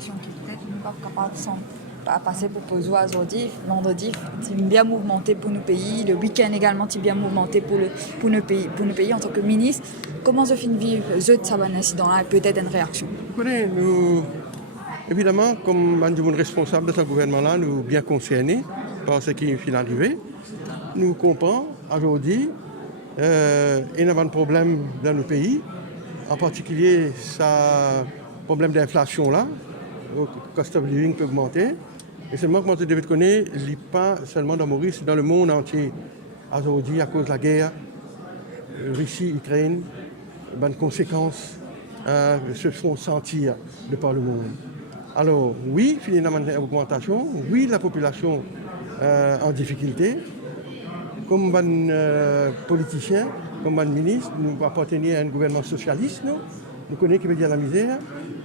question qui peut-être n'est pas capable à passer pour poser aujourd'hui, vendredi, c'est bien mouvementé pour nos pays, le week-end également, c'est bien mouvementé pour nos pays en tant que ministre. Comment se finit vivre ça va un incident-là et peut-être une réaction? Nous, évidemment, comme un responsable de ce gouvernement-là, nous bien concernés par ce qui est arrivé, nous comprenons aujourd'hui il y a un problème dans nos pays, en particulier ce problème d'inflation là, le cost of living peut augmenter. Et seulement que moi je devais connaître, il n'est pas seulement dans Maurice, dans le monde entier. Aujourd'hui, à cause de la guerre, Russie-Ukraine, les conséquences se font sentir de par le monde. Alors oui, finalement, une augmentation, oui, la population en difficulté. Comme politicien, comme ministre, nous appartenons à un gouvernement socialiste, nous connaissons qui veut dire la misère.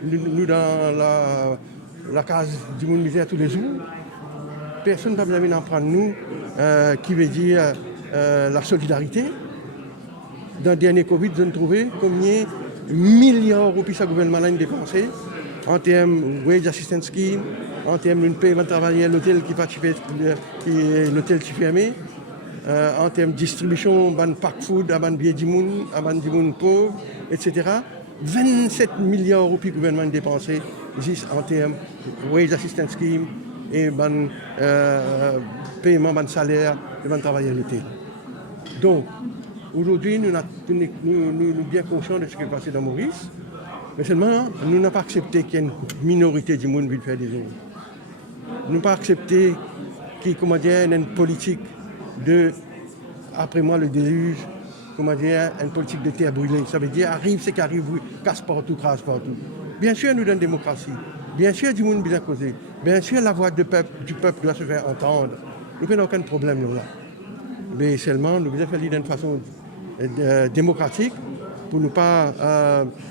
Nous dans la case du monde misère tous les jours. Personne ne va jamais en prendre nous, qui veut dire la solidarité. Dans le dernier Covid, nous avons trouvé combien de milliards d'euros que le gouvernement a dépensé en termes de wage assistance scheme, en termes de paiement de travailleurs à l'hôtel qui est l'hôtel qui est fermé, en termes de distribution, de pack food, de biens du monde, de monde pauvre, etc. 27 milliards d'euros que le gouvernement a dépensé juste en termes de wage assistance scheme et paiement de salaire de travailleurs à l'hôtel. Donc, aujourd'hui, nous sommes bien conscients de ce qui est passé dans Maurice, mais seulement, nous n'avons pas accepté qu'il y ait une minorité du monde qui veut faire des œuvres. Nous n'avons pas accepté qu'il y ait une politique de, après moi le déluge, une politique de terre brûlée. Ça veut dire, arrive ce qui arrive, casse partout, crase partout. Bien sûr, nous, dans la démocratie, bien sûr, du monde bien causé, bien sûr, la voix du peuple doit se faire entendre. Nous n'avons aucun problème là. Mais seulement, nous devons faire d'une façon démocratique pour ne pas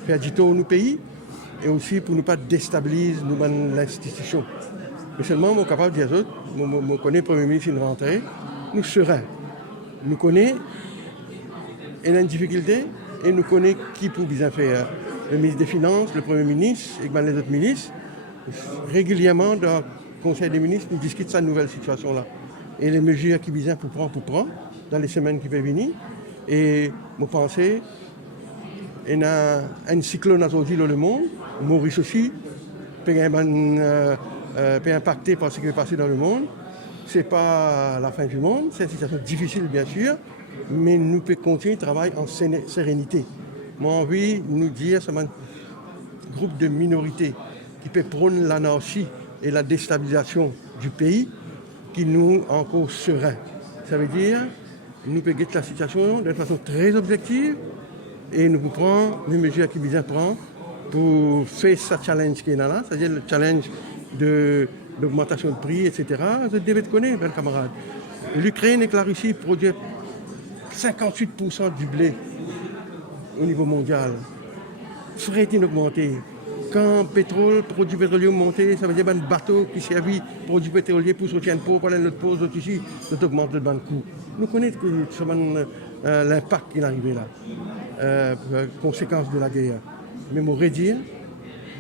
faire du tort au pays et aussi pour ne pas déstabiliser l'institution. Mais seulement, je suis capable de dire aux autres, je connais le Premier ministre, une rentrée, nous sereins. Nous connaissons une difficulté et nous connaissons qui peut bien faire. Le ministre des Finances, le Premier ministre et les autres ministres, régulièrement dans le Conseil des ministres, nous discutons de cette nouvelle situation-là. Et les mesures qui visent pour prendre dans les semaines qui vont venir. Et je pense qu'il y a un cyclone aujourd'hui dans le monde, Maurice aussi, peut impacter par ce qui est passé dans le monde. Ce n'est pas la fin du monde, c'est une situation difficile bien sûr, mais nous pouvons continuer de travailler en sérénité. Moi, j'ai envie de nous dire, c'est un groupe de minorités qui peut prôner l'anarchie et la déstabilisation du pays, qui nous encore sereins. Ça veut dire nous pouvons guetter la situation de façon très objective et nous pouvons prendre les mesures qui visent à prendre pour faire ce challenge qui est là, c'est-à-dire le challenge de l'augmentation de prix, etc. Vous devez connaître, mes camarades. L'Ukraine et la Russie produisent 58% du blé au niveau mondial. Fret est augmenté. Quand le pétrole, produit pétrolier monté, ça veut dire que un bateau qui servait produit pétrolier pour soutien de peau, pour notre pause ici, ça augmente le coût. Nous connaissons l'impact qui est arrivé là, conséquence de la guerre. Mais je voudrais dire,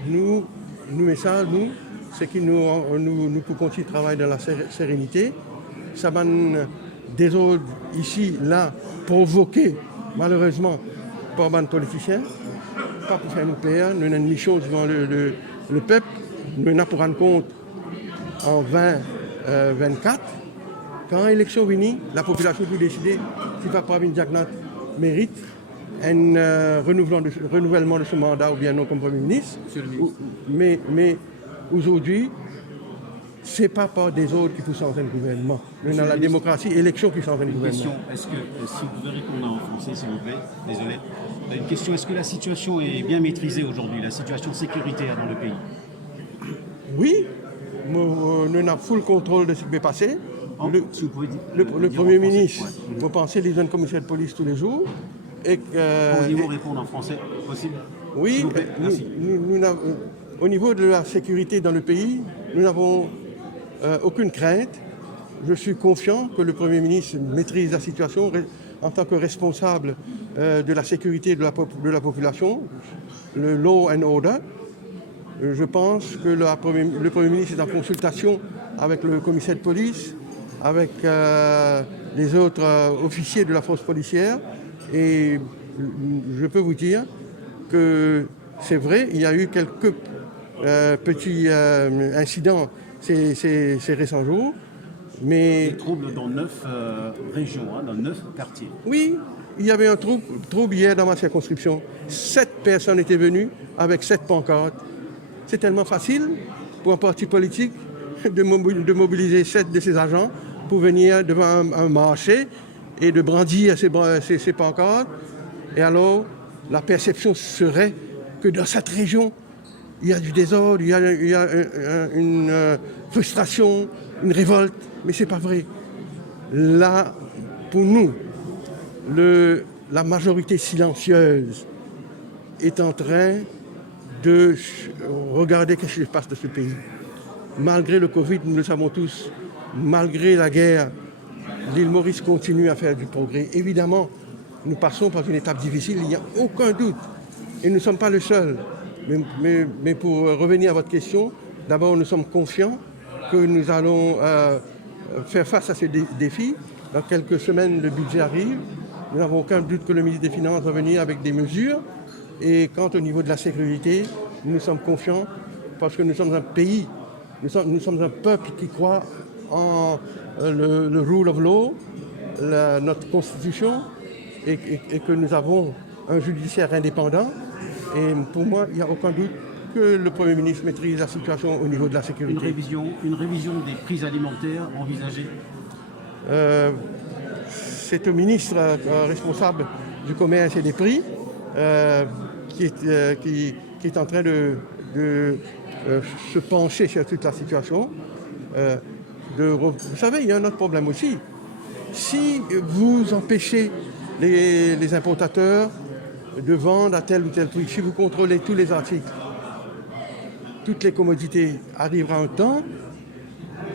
nous message, c'est que nous pouvons continuer de travailler dans la sérénité. Ça va des autres ici, là, provoquer, malheureusement, par les politiciens. Pas pour faire nous payer, nous avons une mission devant le peuple, nous avons pour rendre compte en 2024. Quand l'élection vient, la population peut décider si Papa Jagnat mérite un renouvellement de ce mandat ou bien non comme Premier ministre. Mais aujourd'hui, ce n'est pas par des autres qui poussent en le gouvernement. Nous avons la démocratie, élection qui s'en le gouvernement. Est-ce que, si vous pouvez répondre en français, s'il vous plaît, désolé. Une question, est-ce que la situation est bien maîtrisée aujourd'hui, la situation sécuritaire dans le pays? Oui, nous avons full contrôle de ce qui peut passer. Le Premier ministre, vous pensez, les jeunes commissaires de police tous les jours. Pourriez-vous répondre en français possible? Oui, au niveau de la sécurité dans le pays, nous n'avons aucune crainte. Je suis confiant que le Premier ministre maîtrise la situation en tant que responsable de la sécurité de la population, le law and order. je pense que le Premier ministre est en consultation avec le commissaire de police, avec les autres officiers de la force policière. Et je peux vous dire que c'est vrai, il y a eu quelques petits incidents ces récents jours. Mais Des troubles dans 9 régions, dans 9 quartiers. oui, il y avait un trouble hier dans ma circonscription. 7 personnes étaient venues avec 7 pancartes. C'est tellement facile pour un parti politique de mobiliser 7 de ses agents pour venir devant un marché et de brandir ces pancartes. Et alors, la perception serait que dans cette région, il y a du désordre, il y a une frustration, une révolte. Mais ce n'est pas vrai. Là, pour nous, la majorité silencieuse est en train de regarder ce qui se passe dans ce pays. Malgré le Covid, nous le savons tous, malgré la guerre, l'île Maurice continue à faire du progrès. Évidemment, nous passons par une étape difficile, il n'y a aucun doute. Et nous ne sommes pas les seuls. Mais pour revenir à votre question, d'abord, nous sommes confiants que nous allons faire face à ces défis. Dans quelques semaines, le budget arrive. Nous n'avons aucun doute que le ministre des Finances va venir avec des mesures. Et quant au niveau de la sécurité, nous sommes confiants parce que nous sommes un pays, nous sommes un peuple qui croit en le rule of law, notre constitution, et que nous avons un judiciaire indépendant. Et pour moi, il n'y a aucun doute que le Premier ministre maîtrise la situation au niveau de la sécurité. Une révision des prix alimentaires envisagée. C'est au ministre responsable du commerce et des prix qui est en train de se pencher sur toute la situation. Vous savez, il y a un autre problème aussi. Si vous empêchez les importateurs de vendre à tel ou tel prix, si vous contrôlez tous les articles, toutes les commodités, arrivera un temps,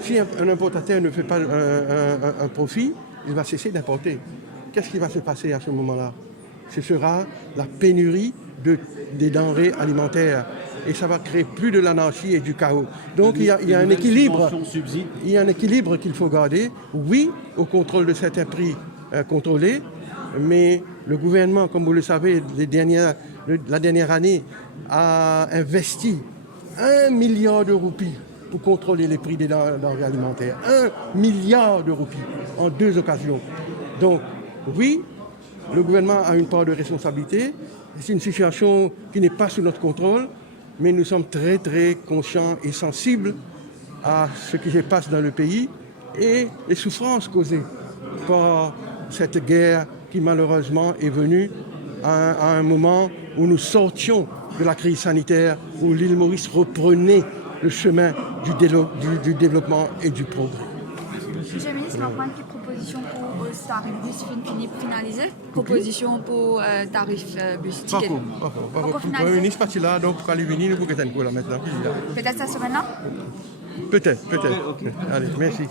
si un importateur ne fait pas un profit, il va cesser d'importer. Qu'est-ce qui va se passer à ce moment-là? Ce sera la pénurie des denrées alimentaires. Et ça va créer plus de l'anarchie et du chaos. Donc il y a un équilibre. Il y a un équilibre qu'il faut garder. Oui, au contrôle de certains prix contrôlés, mais le gouvernement, comme vous le savez, la dernière année, a investi 1 milliard de roupies pour contrôler les prix des denrées alimentaires. 1 milliard de roupies en 2 occasions. Donc oui, le gouvernement a une part de responsabilité. C'est une situation qui n'est pas sous notre contrôle, mais nous sommes très très conscients et sensibles à ce qui se passe dans le pays et les souffrances causées par cette guerre qui malheureusement est venue à un moment où nous sortions de la crise sanitaire, où l'île Maurice reprenait le chemin du développement et du progrès. Monsieur le ministre, on prend une proposition pour tarif bus finalisé. Proposition pour tarif bus ticket. Pas encore. Le Premier ministre parti là, donc pour aller venir, nous pouvons là maintenant. Peut-être cette semaine-là? Peut-être. Allez, merci.